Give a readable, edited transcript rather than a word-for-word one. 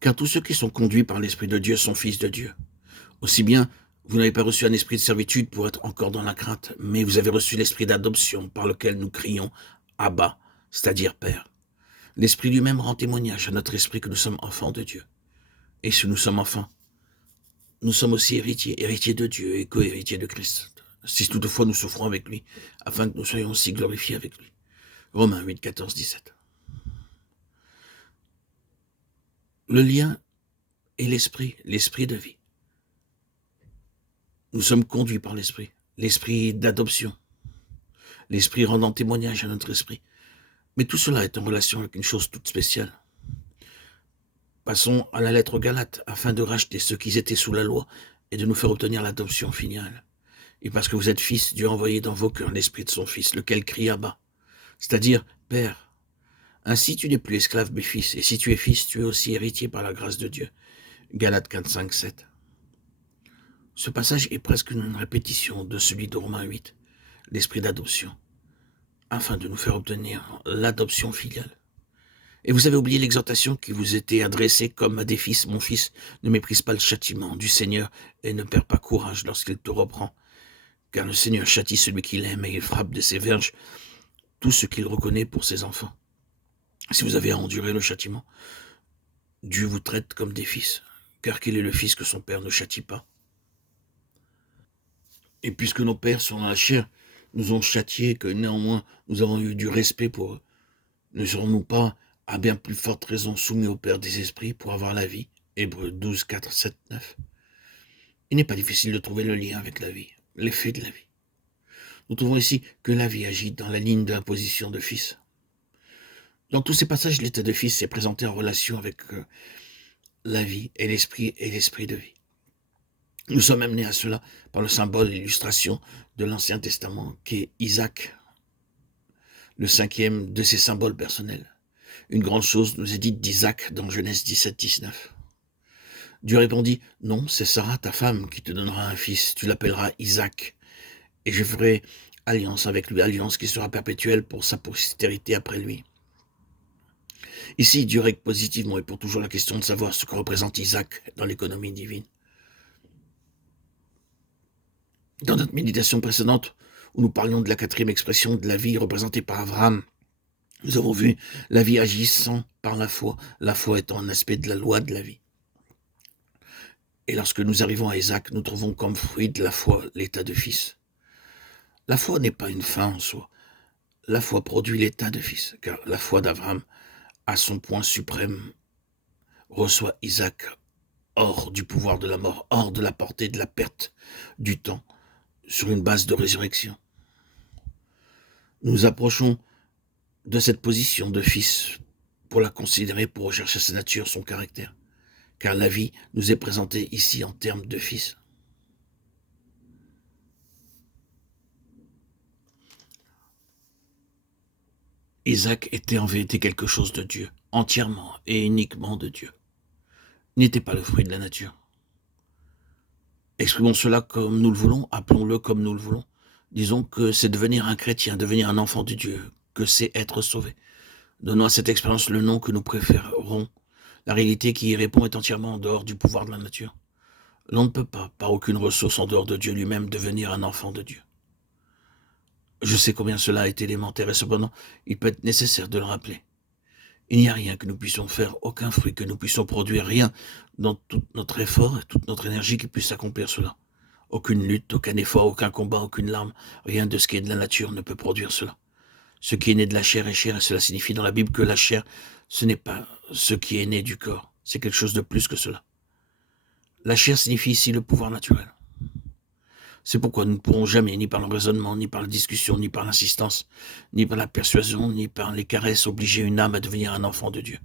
Car tous ceux qui sont conduits par l'Esprit de Dieu sont fils de Dieu. Aussi bien, vous n'avez pas reçu un esprit de servitude pour être encore dans la crainte, mais vous avez reçu l'esprit d'adoption par lequel nous crions « Abba », c'est-à-dire Père. L'Esprit lui-même rend témoignage à notre esprit que nous sommes enfants de Dieu. Et si nous sommes enfants, nous sommes aussi héritiers de Dieu et co-héritiers de Christ. Si toutefois nous souffrons avec lui, afin que nous soyons aussi glorifiés avec lui. Romains 8, 14, 17. Le lien est l'esprit de vie. Nous sommes conduits par l'esprit d'adoption, l'esprit rendant témoignage à notre esprit. Mais tout cela est en relation avec une chose toute spéciale. Passons à la lettre aux Galates, afin de racheter ceux qui étaient sous la loi et de nous faire obtenir l'adoption filiale. Et parce que vous êtes fils, Dieu a envoyé dans vos cœurs l'esprit de son Fils, lequel crie Abba, c'est-à-dire Père. Ainsi tu n'es plus esclave mais fils, et si tu es fils, tu es aussi héritier par la grâce de Dieu. Galates 4, 5, 7. Ce passage est presque une répétition de celui de Romains 8, l'esprit d'adoption, afin de nous faire obtenir l'adoption filiale. Et vous avez oublié l'exhortation qui vous était adressée comme à des fils. Mon fils, ne méprise pas le châtiment du Seigneur et ne perds pas courage lorsqu'il te reprend. Car le Seigneur châtie celui qu'il aime et il frappe de ses verges tout ce qu'il reconnaît pour ses enfants. Si vous avez à endurer le châtiment, Dieu vous traite comme des fils, car qu'il est le fils que son père ne châtie pas. Et puisque nos pères sont dans la chair, nous ont châtiés, que néanmoins nous avons eu du respect pour eux, ne serons-nous pas à bien plus forte raison soumis au Père des esprits pour avoir la vie? Hébreux 12, 4, 7, 9. Il n'est pas difficile de trouver le lien avec la vie, l'effet de la vie. Nous trouvons ici que la vie agit dans la ligne de la position de fils. Dans tous ces passages, l'état de fils est présenté en relation avec la vie et l'esprit de vie. Nous sommes amenés à cela par le symbole, l'illustration de l'Ancien Testament, qui est Isaac, le cinquième de ses symboles personnels. Une grande chose nous est dite d'Isaac dans Genèse 17, 19. Dieu répondit, non, c'est Sarah, ta femme, qui te donnera un fils, tu l'appelleras Isaac, et je ferai alliance avec lui, alliance qui sera perpétuelle pour sa postérité après lui. Ici, Dieu règle positivement et pour toujours la question de savoir ce que représente Isaac dans l'économie divine. Dans notre méditation précédente, où nous parlions de la quatrième expression de la vie représentée par Abraham, nous avons vu la vie agissant par la foi étant un aspect de la loi de la vie. Et lorsque nous arrivons à Isaac, nous trouvons comme fruit de la foi l'état de fils. La foi n'est pas une fin en soi. La foi produit l'état de fils, car la foi d'Abraham, à son point suprême, reçoit Isaac hors du pouvoir de la mort, hors de la portée de la perte du temps, sur une base de résurrection. Nous approchons de cette position de fils pour la considérer, pour rechercher sa nature, son caractère, car la vie nous est présentée ici en termes de fils. Isaac était en vérité quelque chose de Dieu, entièrement et uniquement de Dieu. Il n'était pas le fruit de la nature. Exprimons cela comme nous le voulons, appelons-le comme nous le voulons. Disons que c'est devenir un chrétien, devenir un enfant de Dieu, que c'est être sauvé. Donnons à cette expérience le nom que nous préférerons. La réalité qui y répond est entièrement en dehors du pouvoir de la nature. L'on ne peut pas, par aucune ressource en dehors de Dieu lui-même, devenir un enfant de Dieu. Je sais combien cela est élémentaire et cependant, il peut être nécessaire de le rappeler. Il n'y a rien que nous puissions faire, aucun fruit que nous puissions produire, rien dans tout notre effort et toute notre énergie qui puisse accomplir cela. Aucune lutte, aucun effort, aucun combat, aucune larme, rien de ce qui est de la nature ne peut produire cela. Ce qui est né de la chair est chair, et cela signifie dans la Bible que la chair, ce n'est pas ce qui est né du corps, c'est quelque chose de plus que cela. La chair signifie ici le pouvoir naturel. C'est pourquoi nous ne pourrons jamais, ni par le raisonnement, ni par la discussion, ni par l'insistance, ni par la persuasion, ni par les caresses, obliger une âme à devenir un enfant de Dieu.